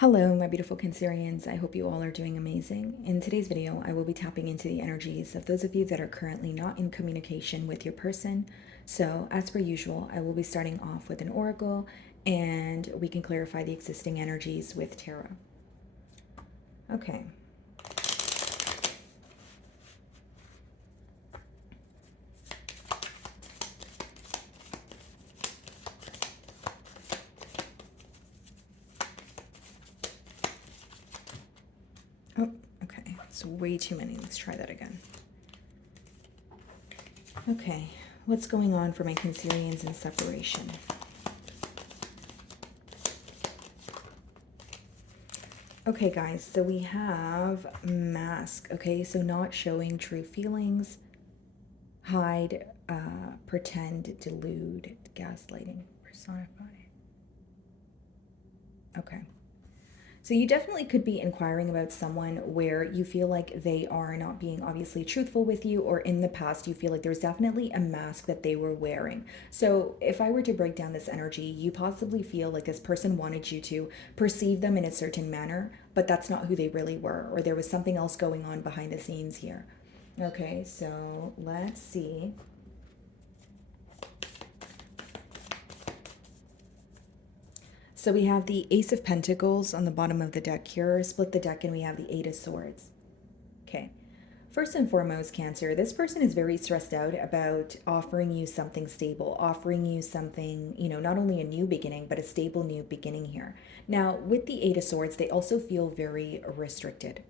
Hello, my beautiful Cancerians. I hope you all are doing amazing. In today's video, I will be tapping into the energies of those of you that are currently not in communication with your person. So, as per usual, I will be starting off with an oracle and we can clarify the existing energies with tarot. Okay. Oh, okay. It's way too many. Let's try that again. Okay. What's going on for my Cancerians in separation? Okay, guys, so we have mask. Okay, so not showing true feelings, hide, pretend, delude, gaslighting, personify. Okay. So you definitely could be inquiring about someone where you feel like they are not being obviously truthful with you, or in the past you feel like there's definitely a mask that they were wearing. So if I were to break down this energy, you possibly feel like this person wanted you to perceive them in a certain manner, but that's not who they really were, or there was something else going on behind the scenes here. Okay, so let's see. So we have the Ace of Pentacles on the bottom of the deck here. Split the deck and we have the Eight of Swords. Okay. First and foremost, Cancer, this person is very stressed out about offering you something stable, offering you something, not only a new beginning, but a stable new beginning here. Now, with the Eight of Swords, they also feel very restricted.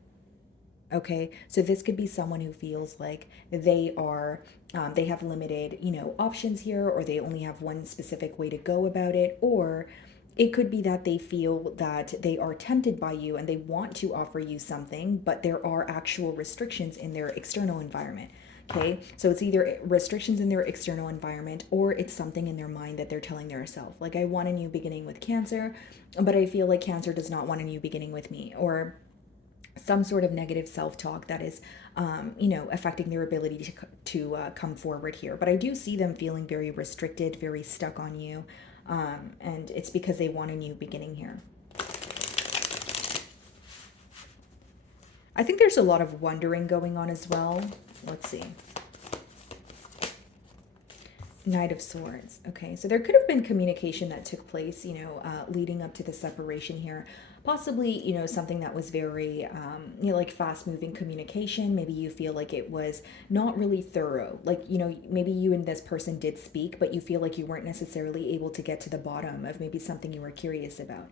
Okay, so this could be someone who feels like they have limited, options here, or they only have one specific way to go about it, or it could be that they feel that they are tempted by you and they want to offer you something, but there are actual restrictions in their external environment. Okay, so it's either restrictions in their external environment or it's something in their mind that they're telling themselves. Like, I want a new beginning with Cancer, but I feel like Cancer does not want a new beginning with me, or some sort of negative self-talk that is affecting their ability to come forward here. But I do see them feeling very restricted, very stuck on you, and it's because they want a new beginning here. I think there's a lot of wondering going on as well. Let's see. Knight of Swords. Okay, so there could have been communication that took place, leading up to the separation here. Possibly, something that was very, like fast-moving communication. Maybe you feel like it was not really thorough. Like, maybe you and this person did speak, but you feel like you weren't necessarily able to get to the bottom of maybe something you were curious about.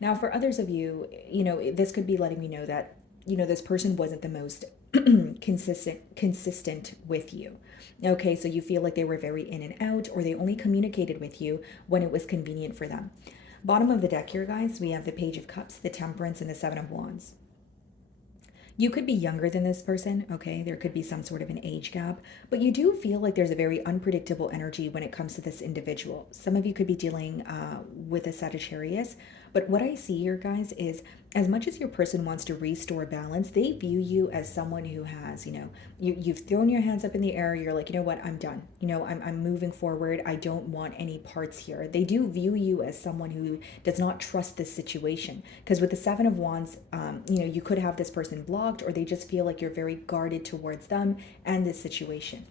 Now, for others of you, this could be letting me know that, this person wasn't the most consistent with you. Okay, so you feel like they were very in and out, or they only communicated with you when it was convenient for them. Bottom of the deck here, guys, we have the Page of Cups, the Temperance, and the Seven of Wands. You could be younger than this person, okay? There could be some sort of an age gap, but you do feel like there's a very unpredictable energy when it comes to this individual. Some of you could be dealing with a Sagittarius, but what I see here, guys, is as much as your person wants to restore balance, they view you as someone who has, you've thrown your hands up in the air. You're like, you know what, I'm done. I'm moving forward. I don't want any parts here. They do view you as someone who does not trust this situation. Because with the Seven of Wands, you could have this person blocked, or they just feel like you're very guarded towards them and this situation.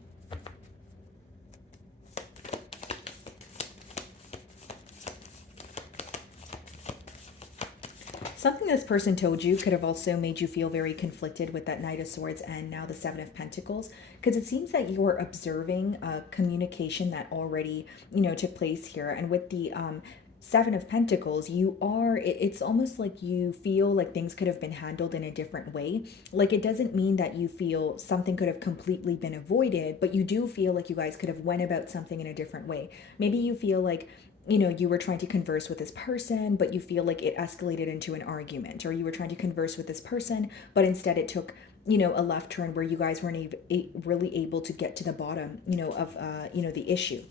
Something this person told you could have also made you feel very conflicted with that Knight of Swords and now the Seven of Pentacles, because it seems that you're observing a communication that already, took place here. And with the Seven of Pentacles, it's almost like you feel like things could have been handled in a different way. Like, it doesn't mean that you feel something could have completely been avoided, but you do feel like you guys could have went about something in a different way. Maybe you feel like, you were trying to converse with this person, but you feel like it escalated into an argument, or you were trying to converse with this person, but instead it took, a left turn where you guys weren't really able to get to the bottom, of, the issue.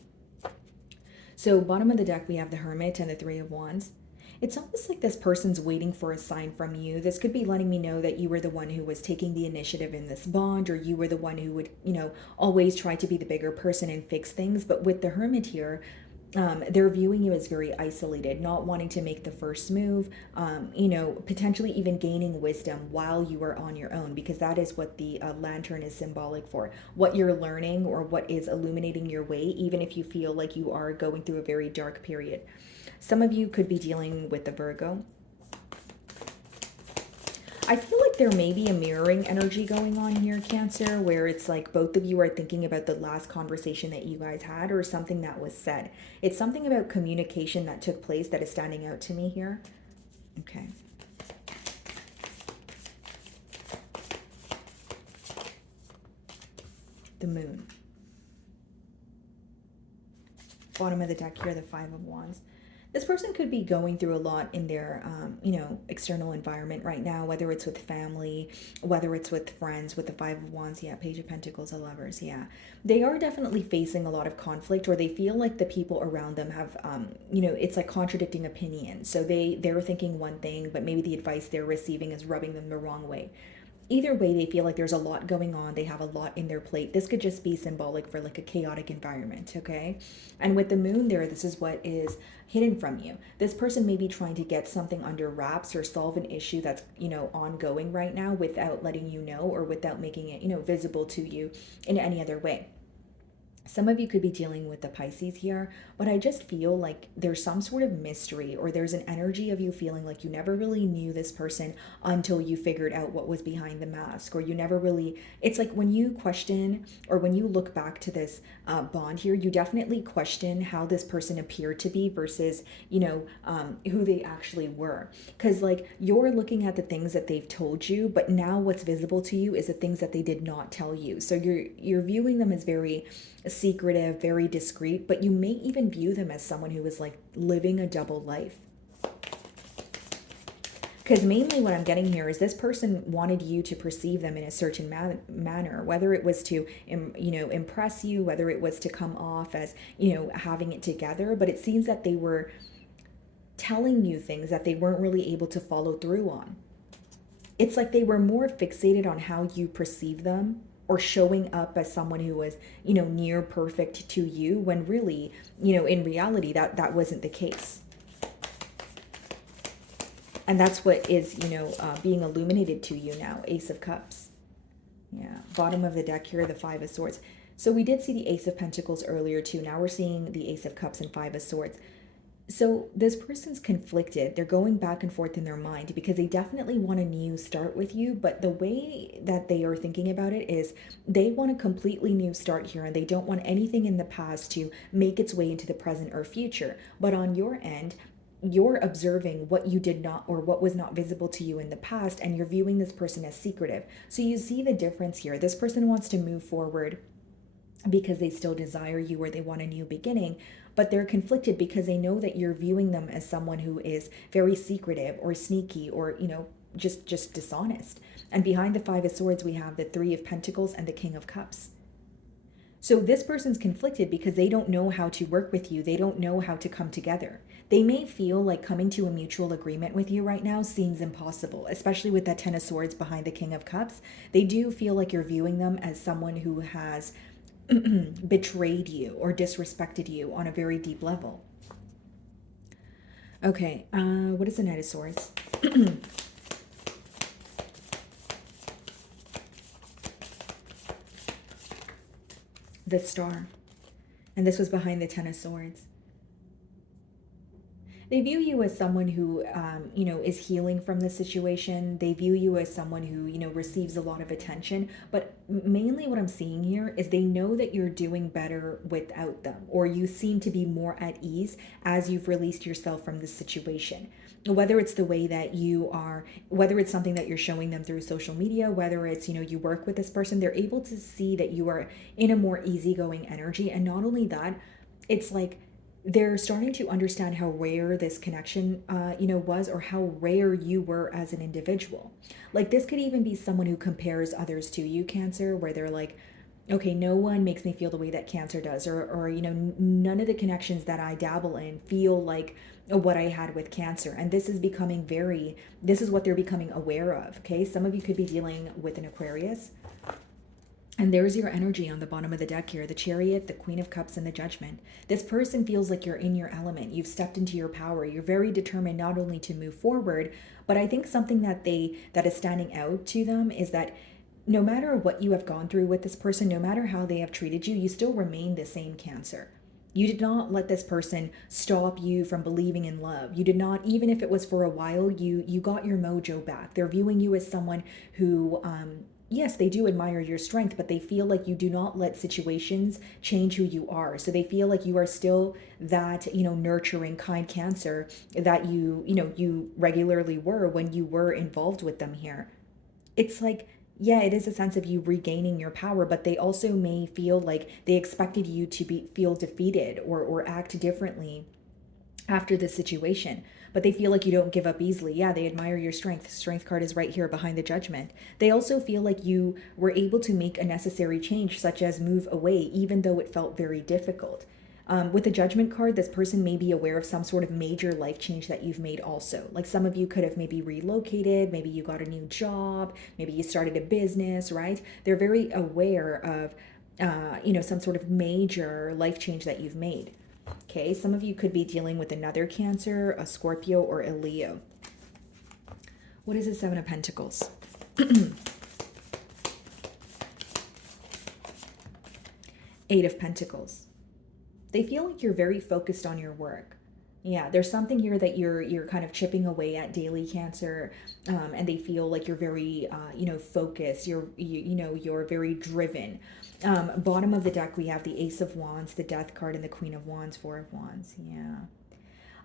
So bottom of the deck, we have the Hermit and the Three of Wands. It's almost like this person's waiting for a sign from you. This could be letting me know that you were the one who was taking the initiative in this bond, or you were the one who would, always try to be the bigger person and fix things. But with the Hermit here, They're viewing you as very isolated, not wanting to make the first move, potentially even gaining wisdom while you are on your own, because that is what the lantern is symbolic for. What you're learning or what is illuminating your way, even if you feel like you are going through a very dark period. Some of you could be dealing with the Virgo. I feel like there may be a mirroring energy going on here, Cancer, where it's like both of you are thinking about the last conversation that you guys had or something that was said. It's something about communication that took place that is standing out to me here. Okay. The Moon. Bottom of the deck here, the Five of Wands. This person could be going through a lot in their, external environment right now, whether it's with family, whether it's with friends, with the Five of Wands, yeah, Page of Pentacles, the Lovers, yeah. They are definitely facing a lot of conflict, or they feel like the people around them have, it's like contradicting opinions. So they're thinking one thing, but maybe the advice they're receiving is rubbing them the wrong way. Either way, they feel like there's a lot going on. They have a lot in their plate. This could just be symbolic for like a chaotic environment, okay? And with the moon there, this is what is hidden from you. This person may be trying to get something under wraps or solve an issue that's, ongoing right now without letting you know, or without making it, visible to you in any other way. Some of you could be dealing with the Pisces here, but I just feel like there's some sort of mystery, or there's an energy of you feeling like you never really knew this person until you figured out what was behind the mask, or you never really, it's like when you question, or when you look back to this bond here, you definitely question how this person appeared to be versus, who they actually were. Because like you're looking at the things that they've told you, but now what's visible to you is the things that they did not tell you. So you're viewing them as very secretive, very discreet, but you may even view them as someone who is like living a double life. Because mainly what I'm getting here is this person wanted you to perceive them in a certain manner, whether it was to, impress you, whether it was to come off as, having it together. But it seems that they were telling you things that they weren't really able to follow through on. It's like they were more fixated on how you perceive them, or showing up as someone who was, near perfect to you, when really, in reality, that wasn't the case. And that's what is, being illuminated to you now. Ace of Cups. Yeah. Bottom of the deck here, the Five of Swords. So we did see the Ace of Pentacles earlier too. Now we're seeing the Ace of Cups and Five of Swords. So this person's conflicted. They're going back and forth in their mind because they definitely want a new start with you. But the way that they are thinking about it is they want a completely new start here, and they don't want anything in the past to make its way into the present or future. But on your end, you're observing what you did not, or what was not visible to you in the past, and you're viewing this person as secretive. So you see the difference here. This person wants to move forward because they still desire you, or they want a new beginning, but they're conflicted because they know that you're viewing them as someone who is very secretive or sneaky, or just dishonest. And behind the Five of Swords we have the Three of Pentacles and the King of Cups. So this person's conflicted because they don't know how to work with you. They don't know how to come together. They may feel like coming to a mutual agreement with you right now seems impossible, especially with that Ten of Swords behind the King of Cups. They do feel like you're viewing them as someone who has betrayed you or disrespected you on a very deep level. Okay, what is the Knight of Swords? The Star. And this was behind the Ten of Swords. They view you as someone who, is healing from the situation. They view you as someone who, receives a lot of attention. But mainly what I'm seeing here is they know that you're doing better without them, or you seem to be more at ease as you've released yourself from this situation. Whether it's the way that you are, whether it's something that you're showing them through social media, whether it's, you work with this person, they're able to see that you are in a more easygoing energy. And not only that, it's like, they're starting to understand how rare this connection, was, or how rare you were as an individual. Like this could even be someone who compares others to you, Cancer, where they're like, okay, no one makes me feel the way that Cancer does, or none of the connections that I dabble in feel like what I had with Cancer. And this is what they're becoming aware of. Okay. Some of you could be dealing with an Aquarius. And there's your energy on the bottom of the deck here, the Chariot, the Queen of Cups, and the Judgment. This person feels like you're in your element. You've stepped into your power. You're very determined not only to move forward, but I think something that is standing out to them is that no matter what you have gone through with this person, no matter how they have treated you, you still remain the same Cancer. You did not let this person stop you from believing in love. You did not, even if it was for a while, you got your mojo back. They're viewing you as someone who, yes, they do admire your strength, but they feel like you do not let situations change who you are. So they feel like you are still that, nurturing, kind Cancer that you regularly were when you were involved with them here. It's like, yeah, it is a sense of you regaining your power, but they also may feel like they expected you to feel defeated or act differently after this situation. But they feel like you don't give up easily. Yeah, they admire your strength. Strength card is right here behind the Judgment. They also feel like you were able to make a necessary change, such as move away, even though it felt very difficult. With the Judgment card, this person may be aware of some sort of major life change that you've made also. Like some of you could have maybe relocated, maybe you got a new job, maybe you started a business, right? They're very aware of, some sort of major life change that you've made. Okay, some of you could be dealing with another Cancer, a Scorpio, or a Leo. What is the Seven of Pentacles? Eight of Pentacles. They feel like you're very focused on your work. Yeah, there's something here that you're kind of chipping away at daily, Cancer, and they feel like you're very focused. You're very driven. Bottom of the deck we have the Ace of Wands, the Death card, and the Queen of Wands, Four of Wands. Yeah.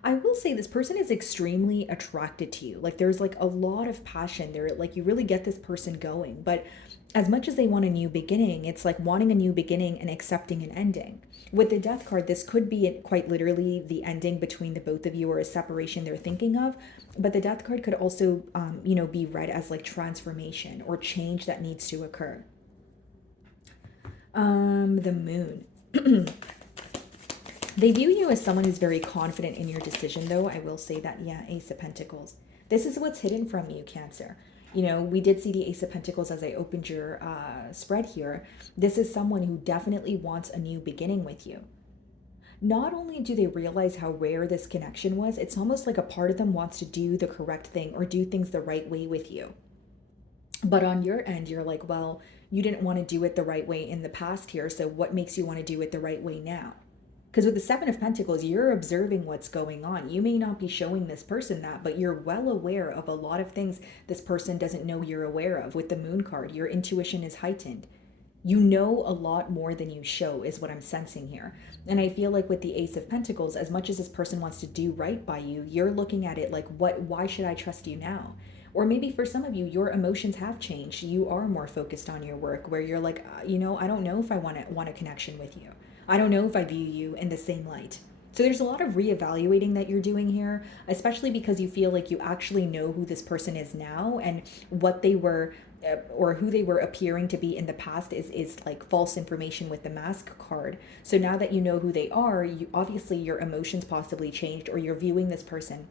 I will say this person is extremely attracted to you. Like there's like a lot of passion there. Like you really get this person going. But as much as they want a new beginning, it's like wanting a new beginning and accepting an ending. With the Death card, this could be quite literally the ending between the both of you or a separation they're thinking of. But the Death card could also, be read as like transformation or change that needs to occur. The Moon. They view you as someone who's very confident in your decision, though. I will say that, yeah, Ace of Pentacles. This is what's hidden from you, Cancer. We did see the Ace of Pentacles as I opened your spread here. This is someone who definitely wants a new beginning with you. Not only do they realize how rare this connection was, it's almost like a part of them wants to do the correct thing or do things the right way with you. But on your end, you're like, well, you didn't want to do it the right way in the past here, so what makes you want to do it the right way now? Because with the Seven of Pentacles, you're observing what's going on. You may not be showing this person that, but you're well aware of a lot of things this person doesn't know you're aware of. With the Moon card, your intuition is heightened. You know a lot more than you show is what I'm sensing here. And I feel like with the Ace of Pentacles, as much as this person wants to do right by you, you're looking at it like, why should I trust you now? Or maybe for some of you, your emotions have changed. You are more focused on your work where you're like, I don't know if I want a connection with you. I don't know if I view you in the same light. So there's a lot of reevaluating that you're doing here, especially because you feel like you actually know who this person is now and what they were or who they were appearing to be in the past is like false information with the Mask card. So now that you know who they are, you obviously your emotions possibly changed or you're viewing this person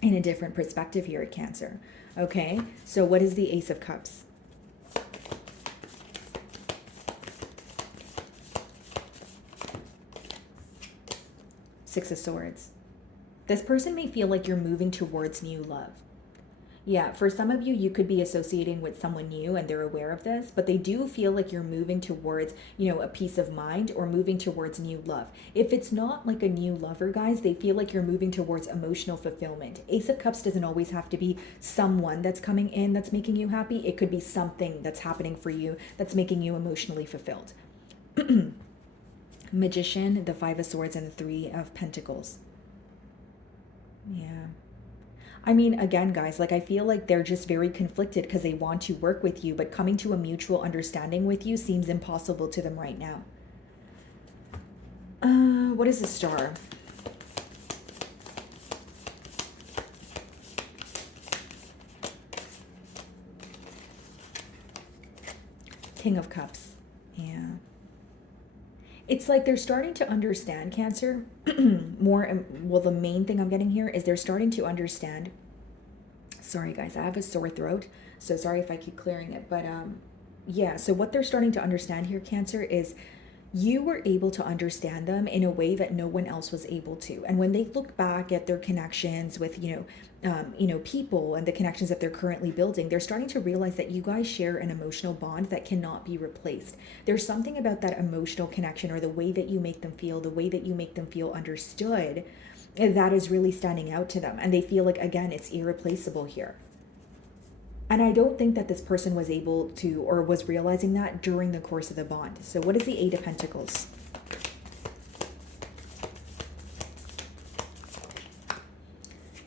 in a different perspective here at Cancer. Okay, so what is the Ace of Cups? Six of Swords. This person may feel like you're moving towards new love. Yeah, for some of you, you could be associating with someone new and they're aware of this, but they do feel like you're moving towards, a peace of mind or moving towards new love. If it's not like a new lover, guys, they feel like you're moving towards emotional fulfillment. Ace of Cups doesn't always have to be someone that's coming in that's making you happy. It could be something that's happening for you that's making you emotionally fulfilled. Magician, the Five of Swords, and the Three of Pentacles. Yeah. I mean, again, guys, like I feel like they're just very conflicted because they want to work with you, but coming to a mutual understanding with you seems impossible to them right now. What is the Star? King of Cups. Yeah. It's like they're starting to understand, Cancer, more. Well, the main thing I'm getting here is they're starting to understand. Sorry, guys, I have a sore throat, so sorry if I keep clearing it. But Yeah, so what they're starting to understand here, Cancer, is you were able to understand them in a way that no one else was able to. And when they look back at their connections with, people and the connections that they're currently building, they're starting to realize that you guys share an emotional bond that cannot be replaced. There's something about that emotional connection, or the way that you make them feel, the way that you make them feel understood, that is really standing out to them. And they feel like, again, it's irreplaceable here. And I don't think that this person was able to, or was realizing that during the course of the bond. So what is the Eight of Pentacles?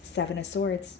Seven of Swords.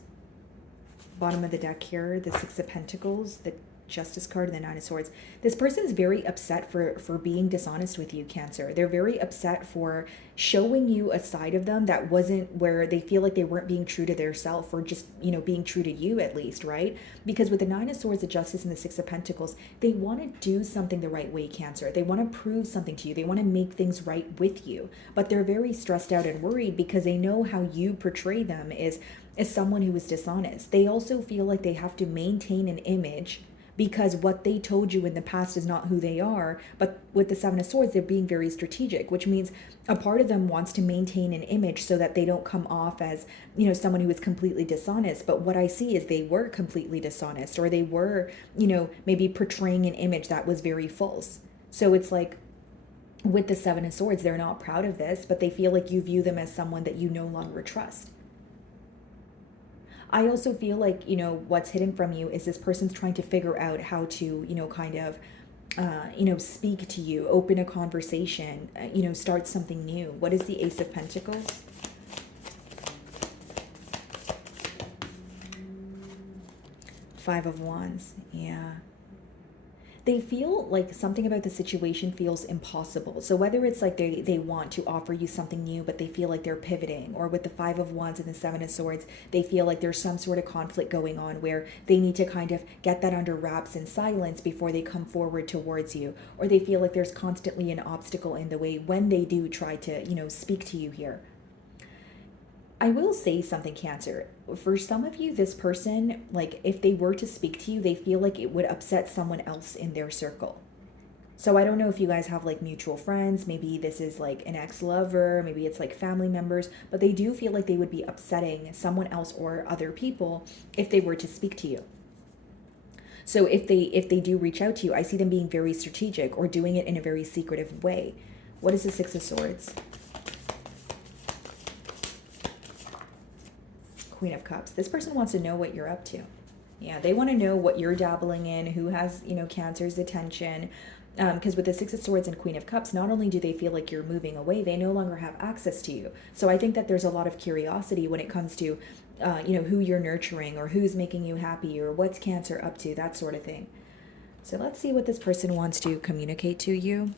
Bottom of the deck here, the Six of Pentacles, the Justice card, and the Nine of Swords. This person is very upset for being dishonest with you, Cancer. They're very upset for showing you a side of them that wasn't, where they feel like they weren't being true to their self, or just, being true to you at least, right? Because with the Nine of Swords, the Justice, and the Six of Pentacles, they want to do something the right way, Cancer. They want to prove something to you. They want to make things right with you. But they're very stressed out and worried because they know how you portray them as someone who is dishonest. They also feel like they have to maintain an image because what they told you in the past is not who they are. But with the Seven of Swords, they're being very strategic, which means a part of them wants to maintain an image so that they don't come off as, someone who is completely dishonest. But what I see is they were completely dishonest, or they were, maybe portraying an image that was very false. So it's like, with the Seven of Swords, they're not proud of this, but they feel like you view them as someone that you no longer trust. I also feel like, what's hidden from you is this person's trying to figure out how to, kind of, speak to you, open a conversation, start something new. What is the Ace of Pentacles? Five of Wands. Yeah. They feel like something about the situation feels impossible. So whether it's like they want to offer you something new, but they feel like they're pivoting, or with the Five of Wands and the Seven of Swords, they feel like there's some sort of conflict going on where they need to kind of get that under wraps in silence before they come forward towards you, or they feel like there's constantly an obstacle in the way when they do try to, speak to you here. I will say something, Cancer. For some of you, this person, like, if they were to speak to you, they feel like it would upset someone else in their circle. So I don't know if you guys have like mutual friends. Maybe this is like an ex-lover. Maybe it's like family members. But they do feel like they would be upsetting someone else or other people if they were to speak to you. So if they do reach out to you, I see them being very strategic or doing it in a very secretive way. What is the Six of Swords? Queen of Cups. This person wants to know what you're up to. Yeah, they want to know what you're dabbling in, who has, Cancer's attention. Because with the Six of Swords and Queen of Cups, not only do they feel like you're moving away, they no longer have access to you. So I think that there's a lot of curiosity when it comes to, who you're nurturing, or who's making you happy, or what's Cancer up to, that sort of thing. So let's see what this person wants to communicate to you.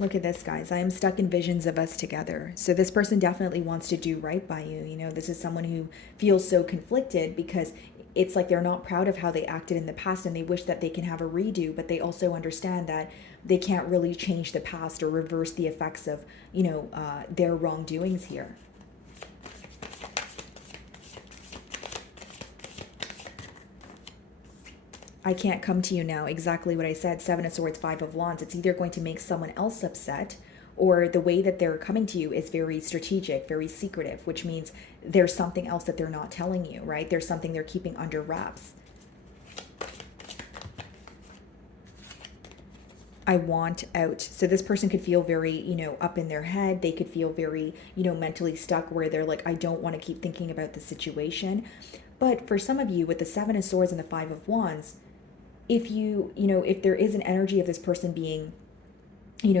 Look at this, guys. I am stuck in visions of us together. So this person definitely wants to do right by you. This is someone who feels so conflicted because it's like they're not proud of how they acted in the past, and they wish that they can have a redo, but they also understand that they can't really change the past or reverse the effects of, their wrongdoings here. I can't come to you now. Exactly what I said. Seven of Swords, Five of Wands. It's either going to make someone else upset, or the way that they're coming to you is very strategic, very secretive, which means there's something else that they're not telling you, right? There's something they're keeping under wraps. I want out. So this person could feel very, up in their head. They could feel very, mentally stuck, where they're like, I don't want to keep thinking about the situation. But for some of you, with the Seven of Swords and the Five of Wands, if there is an energy of this person being,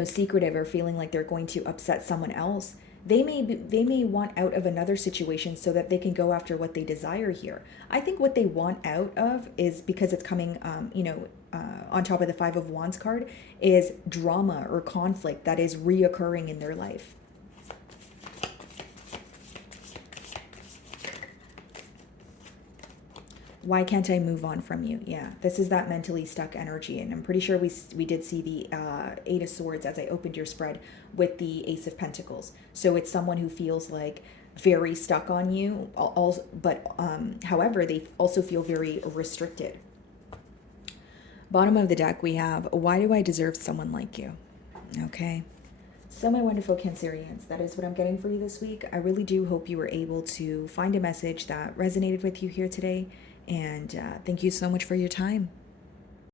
secretive, or feeling like they're going to upset someone else, they may want out of another situation so that they can go after what they desire here. I think what they want out of is, because it's coming, on top of the Five of Wands card, is drama or conflict that is reoccurring in their life. Why can't I move on from you? Yeah, this is that mentally stuck energy. And I'm pretty sure we did see the Eight of Swords as I opened your spread with the Ace of Pentacles. So it's someone who feels like very stuck on you, but however, they also feel very restricted. Bottom of the deck, we have, why do I deserve someone like you? Okay. So my wonderful Cancerians, that is what I'm getting for you this week. I really do hope you were able to find a message that resonated with you here today. And thank you so much for your time.